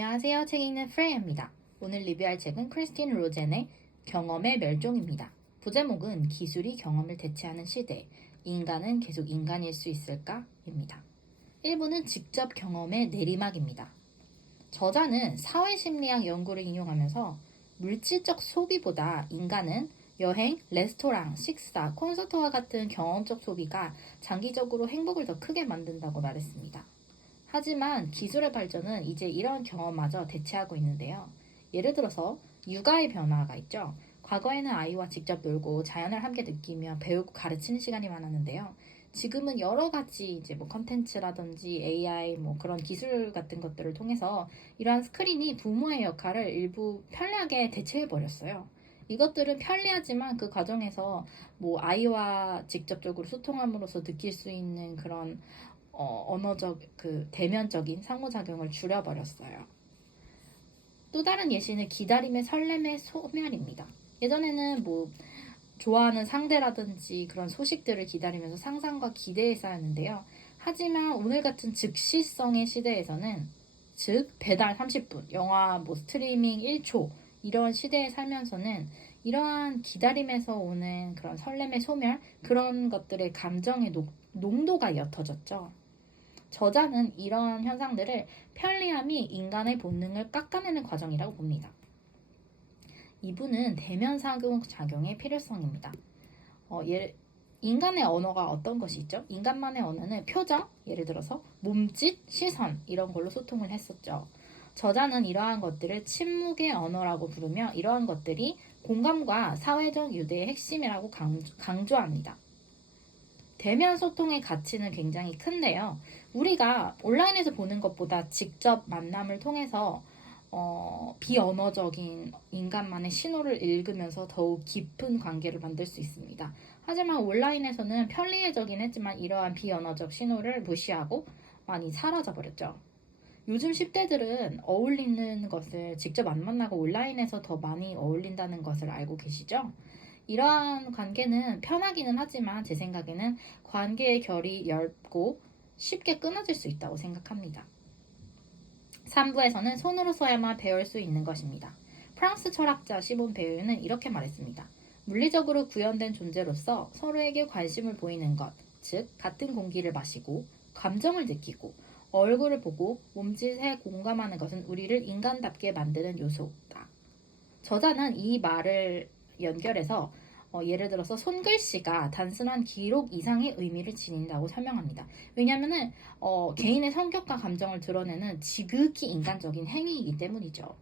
안녕하세요. 책 읽는 프레이입니다. 오늘 리뷰할 책은 크리스틴 로젠의 경험의 멸종입니다. 부제목은 기술이 경험을 대체하는 시대, 인간은 계속 인간일 수 있을까? 입니다. 1부는 직접 경험의 내리막입니다. 저자는 사회심리학 연구를 인용하면서 물질적 소비보다 인간은 여행, 레스토랑, 식사, 콘서트와 같은 경험적 소비가 장기적으로 행복을 더 크게 만든다고 말했습니다. 하지만 기술의 발전은 이제 이런 경험마저 대체하고 있는데요. 예를 들어서 육아의 변화가 있죠. 과거에는 아이와 직접 놀고 자연을 함께 느끼며 배우고 가르치는 시간이 많았는데요. 지금은 여러 가지 이제 뭐 컨텐츠라든지 AI 뭐 그런 기술 같은 것들을 통해서 이러한 스크린이 부모의 역할을 일부 편리하게 대체해 버렸어요. 이것들은 편리하지만 그 과정에서 뭐 아이와 직접적으로 소통함으로써 느낄 수 있는 그런 언어적 대면적인 상호작용을 줄여버렸어요. 또 다른 예시는 기다림의 설렘의 소멸입니다. 예전에는 뭐 좋아하는 상대라든지 그런 소식들을 기다리면서 상상과 기대에 쌓였는데요. 하지만 오늘 같은 즉시성의 시대에서는 즉 배달 30분, 영화 뭐 스트리밍 1초 이런 시대에 살면서는 이러한 기다림에서 오는 그런 설렘의 소멸 그런 것들의 감정의 농도가 옅어졌죠. 저자는 이런 현상들을 편리함이 인간의 본능을 깎아내는 과정이라고 봅니다. 이분은 대면 상호작용의 필요성입니다. 인간의 언어가 어떤 것이 있죠? 인간만의 언어는 표정, 예를 들어서 몸짓, 시선 이런 걸로 소통을 했었죠. 저자는 이러한 것들을 침묵의 언어라고 부르며 이러한 것들이 공감과 사회적 유대의 핵심이라고 강조합니다. 대면 소통의 가치는 굉장히 큰데요. 우리가 온라인에서 보는 것보다 직접 만남을 통해서 비언어적인 인간만의 신호를 읽으면서 더욱 깊은 관계를 만들 수 있습니다. 하지만 온라인에서는 편리해지긴 했지만 이러한 비언어적 신호를 무시하고 많이 사라져버렸죠. 요즘 10대들은 어울리는 것을 직접 안 만나고 온라인에서 더 많이 어울린다는 것을 알고 계시죠? 이러한 관계는 편하기는 하지만 제 생각에는 관계의 결이 얇고 쉽게 끊어질 수 있다고 생각합니다. 3부에서는 손으로 써야만 배울 수 있는 것입니다. 프랑스 철학자 시몬 베유는 이렇게 말했습니다. 물리적으로 구현된 존재로서 서로에게 관심을 보이는 것, 즉 같은 공기를 마시고 감정을 느끼고 얼굴을 보고 몸짓에 공감하는 것은 우리를 인간답게 만드는 요소다. 저자는 이 말을 연결해서 예를 들어서 손글씨가 단순한 기록 이상의 의미를 지닌다고 설명합니다. 왜냐하면 개인의 성격과 감정을 드러내는 지극히 인간적인 행위이기 때문이죠.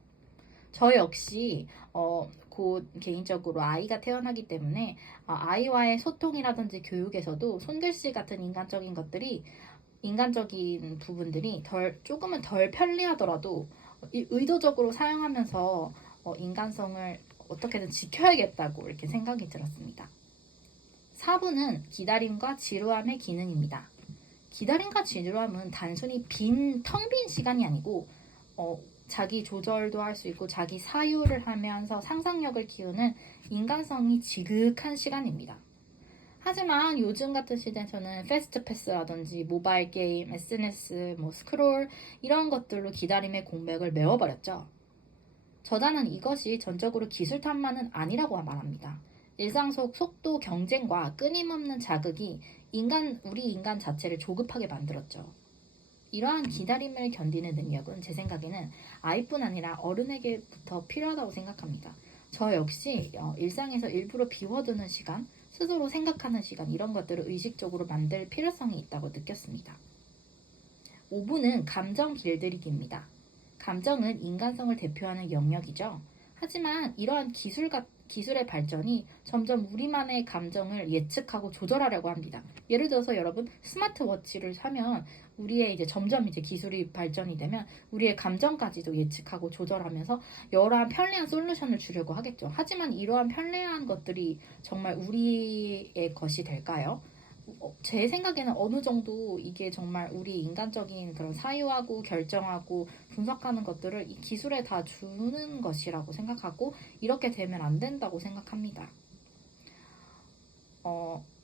저 역시 곧 개인적으로 아이가 태어나기 때문에 아이와의 소통이라든지 교육에서도 손글씨 같은 인간적인 부분들이 조금은 덜 편리하더라도 의도적으로 사용하면서 인간성을 어떻게든 지켜야겠다고 이렇게 생각이 들었습니다. 4부는 기다림과 지루함의 기능입니다. 기다림과 지루함은 단순히 텅 빈 시간이 아니고 자기 조절도 할 수 있고 자기 사유를 하면서 상상력을 키우는 인간성이 지극한 시간입니다. 하지만 요즘 같은 시대에서는 패스트 패스라든지 모바일 게임, SNS, 스크롤 이런 것들로 기다림의 공백을 메워버렸죠. 저자는 이것이 전적으로 기술 탓만은 아니라고 말합니다. 일상 속 속도 경쟁과 끊임없는 자극이 우리 인간 자체를 조급하게 만들었죠. 이러한 기다림을 견디는 능력은 제 생각에는 아이뿐 아니라 어른에게부터 필요하다고 생각합니다. 저 역시 일상에서 일부러 비워두는 시간, 스스로 생각하는 시간 이런 것들을 의식적으로 만들 필요성이 있다고 느꼈습니다. 5부는 감정 길들이기입니다. 감정은 인간성을 대표하는 영역이죠. 하지만 이러한 기술의 발전이 점점 우리만의 감정을 예측하고 조절하려고 합니다. 예를 들어서 여러분 스마트워치를 사면 우리의 이제 점점 이제 기술이 발전이 되면 우리의 감정까지도 예측하고 조절하면서 여러한 편리한 솔루션을 주려고 하겠죠. 하지만 이러한 편리한 것들이 정말 우리의 것이 될까요? 제 생각에는 어느 정도 이게 정말 우리 인간적인 그런 사유하고 결정하고 분석하는 것들을 이 기술에 다 주는 것이라고 생각하고 이렇게 되면 안 된다고 생각합니다.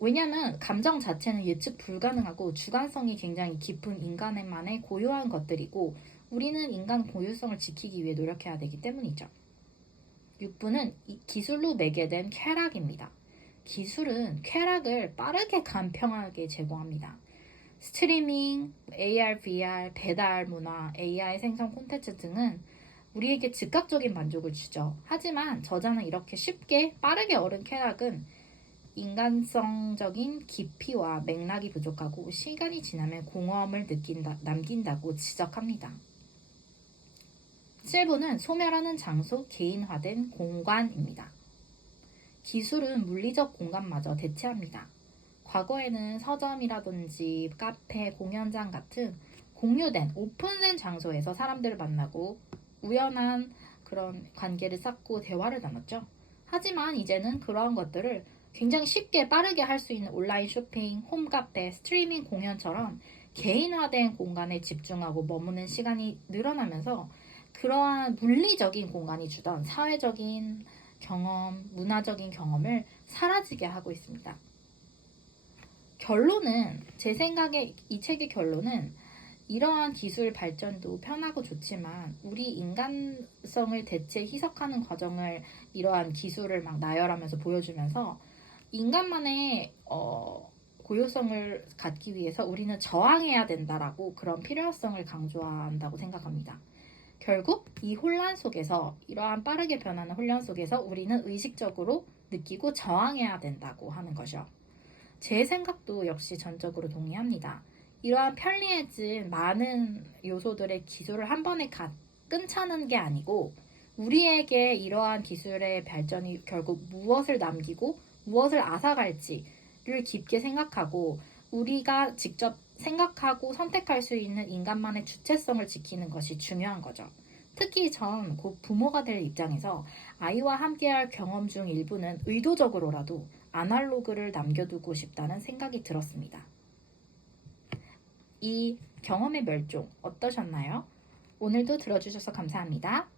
왜냐하면 감정 자체는 예측 불가능하고 주관성이 굉장히 깊은 인간만의 고유한 것들이고 우리는 인간 고유성을 지키기 위해 노력해야 되기 때문이죠. 6번은 기술로 매개된 쾌락입니다. 기술은 쾌락을 빠르게 간편하게 제공합니다. 스트리밍, AR, VR, 배달 문화, AI 생성 콘텐츠 등은 우리에게 즉각적인 만족을 주죠. 하지만 저자는 이렇게 쉽게 빠르게 얻은 쾌락은 인간성적인 깊이와 맥락이 부족하고 시간이 지나면 공허함을 남긴다고 지적합니다. 7번은 소멸하는 장소, 개인화된 공간입니다. 기술은 물리적 공간마저 대체합니다. 과거에는 서점이라든지 카페, 공연장 같은 공유된, 오픈된 장소에서 사람들을 만나고 우연한 그런 관계를 쌓고 대화를 나눴죠. 하지만 이제는 그러한 것들을 굉장히 쉽게 빠르게 할 수 있는 온라인 쇼핑, 홈카페, 스트리밍 공연처럼 개인화된 공간에 집중하고 머무는 시간이 늘어나면서 그러한 물리적인 공간이 주던 사회적인 경험, 문화적인 경험을 사라지게 하고 있습니다. 결론은, 제 생각에 이 책의 결론은 이러한 기술 발전도 편하고 좋지만 우리 인간성을 대체 희석하는 과정을 이러한 기술을 막 나열하면서 보여주면서 인간만의 고유성을 갖기 위해서 우리는 저항해야 된다라고 그런 필요성을 강조한다고 생각합니다. 결국 이 혼란 속에서, 이러한 빠르게 변하는 혼란 속에서 우리는 의식적으로 느끼고 저항해야 된다고 하는 것이요. 제 생각도 역시 전적으로 동의합니다. 이러한 편리해진 많은 요소들의 기술을 한 번에 끊자는 게 아니고 우리에게 이러한 기술의 발전이 결국 무엇을 남기고 무엇을 앗아갈지를 깊게 생각하고 우리가 직접 생각하고 선택할 수 있는 인간만의 주체성을 지키는 것이 중요한 거죠. 특히 전 곧 부모가 될 입장에서 아이와 함께할 경험 중 일부는 의도적으로라도 아날로그를 남겨두고 싶다는 생각이 들었습니다. 이 경험의 멸종 어떠셨나요? 오늘도 들어주셔서 감사합니다.